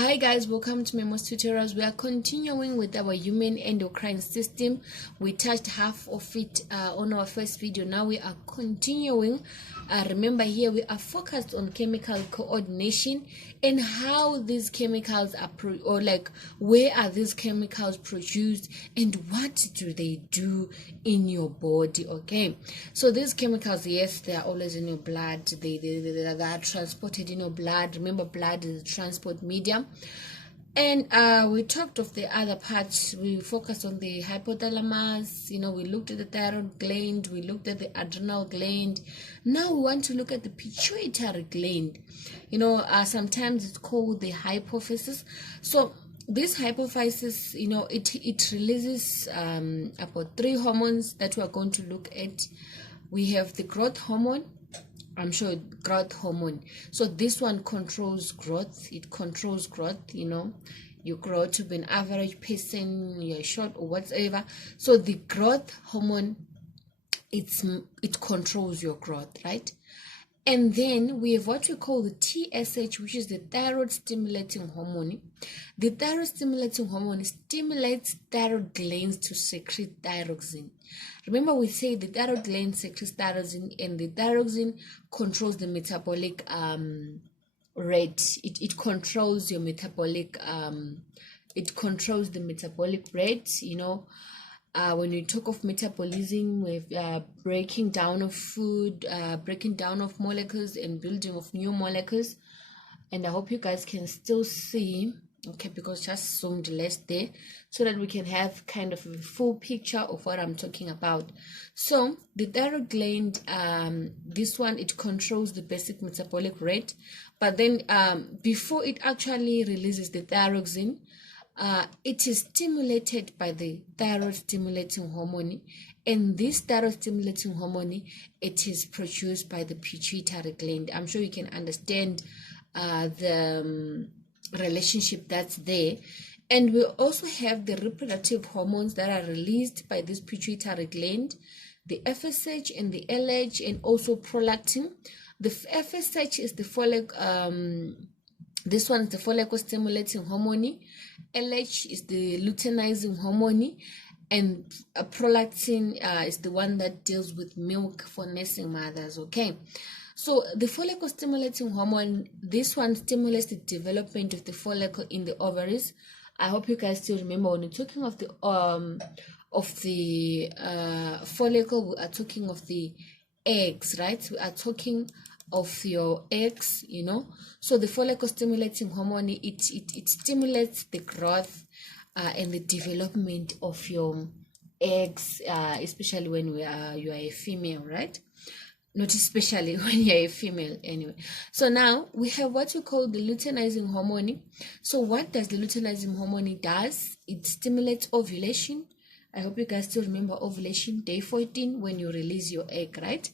Hi guys, welcome to Memo's Tutorials. We are continuing with our human endocrine system. We touched half of it on our first video. Now we are continuing. Remember, here we are focused on chemical coordination and how these chemicals are where are these chemicals produced and what do they do in your body. Okay, so these chemicals, yes, they are always in your blood. They are transported in your blood. Remember, blood is a transport medium. And we talked of the other parts. We focused on the hypothalamus, we looked at the thyroid gland, we looked at the adrenal gland. Now we want to look at the pituitary gland. Sometimes it's called the hypophysis. So this hypophysis, it releases about 3 hormones that we are going to look at. We have the growth hormone. I'm sure growth hormone. So this one controls growth. It controls growth, you grow to be an average person, you're short or whatever. So the growth hormone, it controls your growth, right? And then we have what we call the TSH, which is the thyroid stimulating hormone. The thyroid stimulating hormone stimulates thyroid glands to secrete thyroxine. Remember, we say the thyroid gland secretes thyroxine, and the thyroxine controls the metabolic rate. It controls your metabolic. It controls the metabolic rate. When we talk of metabolism, with breaking down of food, breaking down of molecules and building of new molecules. And I hope you guys can still see, okay, because just zoomed less there, so that we can have kind of a full picture of what I'm talking about. So the thyroid gland, this one, it controls the basic metabolic rate, but then before it actually releases the thyroxine, it is stimulated by the thyroid stimulating hormone, and this thyroid stimulating hormone, it is produced by the pituitary gland. I'm sure you can understand the relationship that's there. And we also have the reproductive hormones that are released by this pituitary gland, the FSH and the LH, and also prolactin. The FSH is the this one is the follicle stimulating hormone. LH is the luteinizing hormone, and prolactin is the one that deals with milk for nursing mothers. Okay, so the follicle stimulating hormone, this one stimulates the development of the follicle in the ovaries. I hope you guys still remember, when we're talking of the follicle, we are talking of the eggs, right? We are talking of your eggs, so the follicle stimulating hormone, it stimulates the growth and the development of your eggs, especially when you are a female, right? Not especially when you're a female, anyway. So now we have what you call the luteinizing hormone. So what does the luteinizing hormone does? It stimulates ovulation. I hope you guys still remember ovulation, day 14, when you release your egg, right?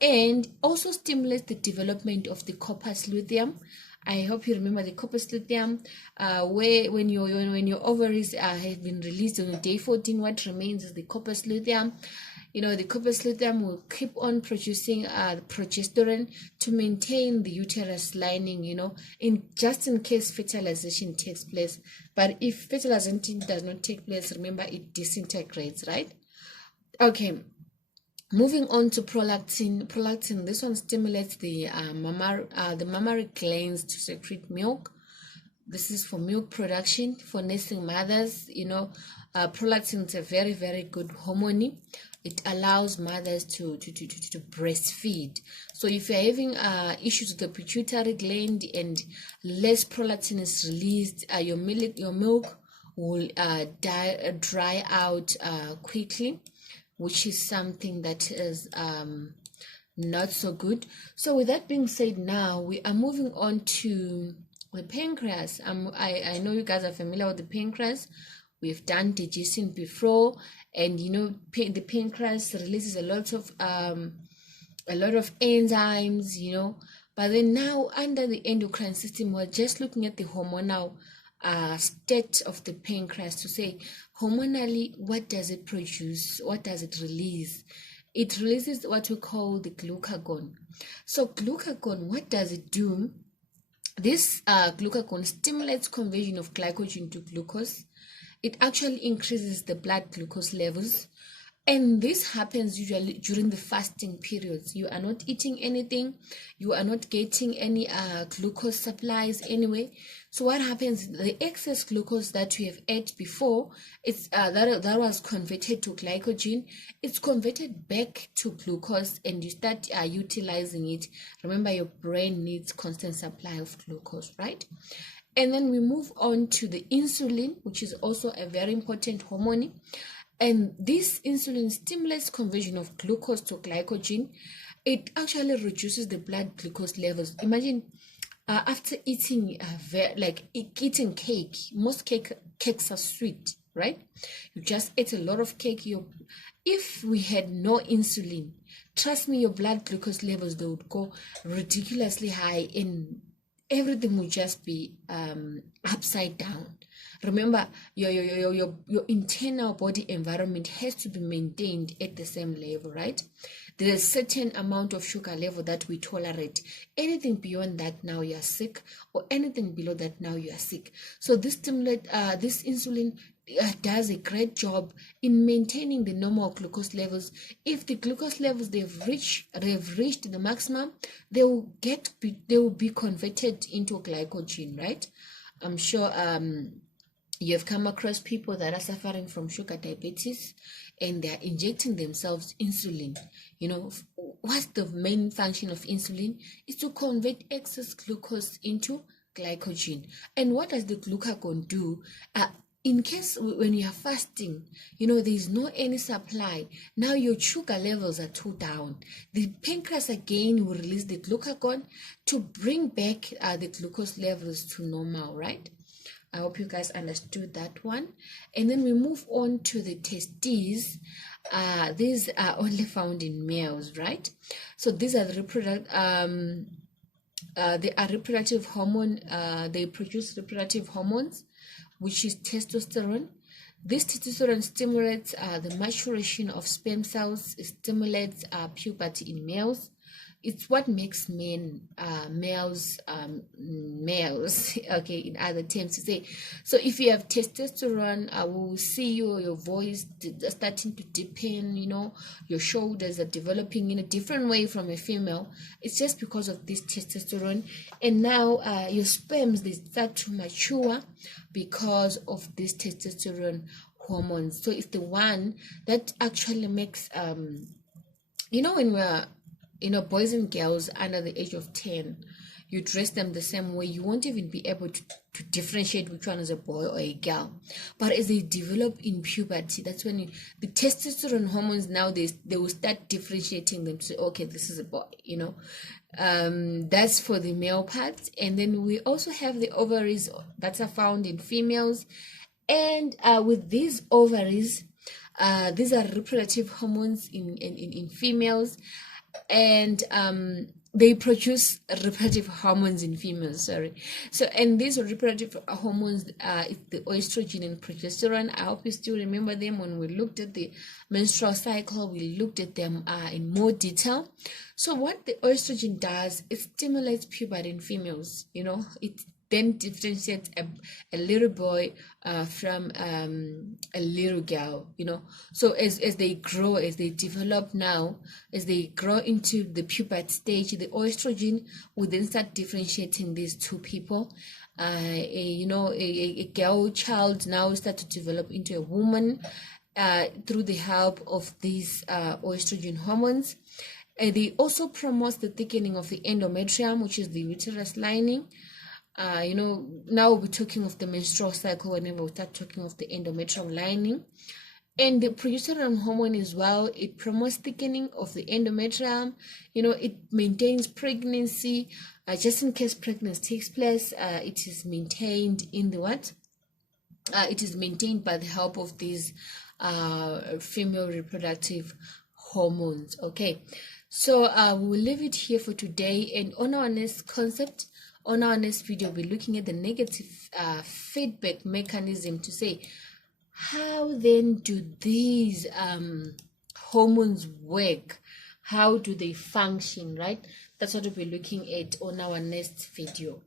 And also stimulates the development of the corpus luteum. I hope you remember the corpus luteum, where when your ovaries have been released on day 14, what remains is the corpus luteum. The corpus luteum will keep on producing progesterone to maintain the uterus lining, in case fertilization takes place. But if fertilization does not take place, remember, it disintegrates, right? Okay. Moving on to prolactin. Prolactin, this one stimulates the mammary glands to secrete milk. This is for milk production for nursing mothers. Prolactin is a very, very good hormone. It allows mothers to breastfeed. So if you're having issues with the pituitary gland and less prolactin is released, your milk will dry out quickly, which is something that is not so good. So with that being said, now we are moving on to the pancreas. I know you guys are familiar with the pancreas. We've done digestion before, and the pancreas releases a lot of enzymes, but then now under the endocrine system, we're just looking at the hormonal state of the pancreas to say, hormonally, what does it produce? What does it release? It releases what we call the glucagon. So glucagon, what does it do? This glucagon stimulates conversion of glycogen to glucose. It actually increases the blood glucose levels, and this happens usually during the fasting periods. You are not eating anything, you are not getting any glucose supplies anyway. So what happens, the excess glucose that we have ate before, it's that was converted to glycogen, it's converted back to glucose, and you start utilizing it. Remember, your brain needs constant supply of glucose, right? And then we move on to the insulin, which is also a very important hormone. And this insulin stimulates conversion of glucose to glycogen. It actually reduces the blood glucose levels. Imagine after eating eating cake. Most cakes are sweet, right? You just ate a lot of cake. If we had no insulin, trust me, your blood glucose levels, they would go ridiculously high, and everything will just be upside down. Remember, your internal body environment has to be maintained at the same level, right? There's a certain amount of sugar level that we tolerate. Anything beyond that, now you are sick, or anything below that, now you are sick. So this insulin does a great job in maintaining the normal glucose levels. If the glucose levels they've reached the maximum, they will be converted into glycogen, right? I'm sure you have come across people that are suffering from sugar diabetes, and they are injecting themselves insulin. What's the main function of insulin? Is to convert excess glucose into glycogen. And what does the glucagon do? In case when you are fasting, there is no any supply, now your sugar levels are too down, the pancreas again will release the glucagon to bring back the glucose levels to normal, right? I hope you guys understood that one. And then we move on to the testes. These are only found in males, right? So these are the reproductive hormone. They produce reproductive hormones, which is testosterone. This testosterone stimulates the maturation of sperm cells. It stimulates puberty in males. It's what makes males males. Okay, in other terms to say. So if you have testosterone, I will see your voice starting to deepen. Your shoulders are developing in a different way from a female. It's just because of this testosterone, and now your sperms, they start to mature because of this testosterone hormones. So it's the one that actually makes when we're boys and girls under the age of 10, you dress them the same way, you won't even be able to differentiate which one is a boy or a girl. But as they develop in puberty, that's when the testosterone hormones, now they will start differentiating them to say, okay, this is a boy. That's for the male parts. And then we also have the ovaries that are found in females. And with these ovaries, these are reproductive hormones in females, and they produce reproductive hormones in females, so and these reproductive hormones, it's the estrogen and progesterone. I hope you still remember them. When we looked at the menstrual cycle, we looked at them in more detail. So what the estrogen does, it stimulates puberty in females. It then differentiates a little boy from a little girl. So as they grow, as they develop now, as they grow into the puberty stage, the estrogen will then start differentiating these two people. A girl child now start to develop into a woman through the help of these estrogen hormones. They also promote the thickening of the endometrium, which is the uterus lining. Now we're talking of the menstrual cycle whenever we start talking of the endometrial lining. And the progesterone hormone as well, it promotes thickening of the endometrium. It maintains pregnancy. Just in case pregnancy takes place, it is maintained in the what? It is maintained by the help of these female reproductive hormones. Okay, so we'll leave it here for today, and on our next concept, on our next video, we'll be looking at the negative feedback mechanism to say, how then do these hormones work? How do they function, right? That's what we'll be looking at on our next video.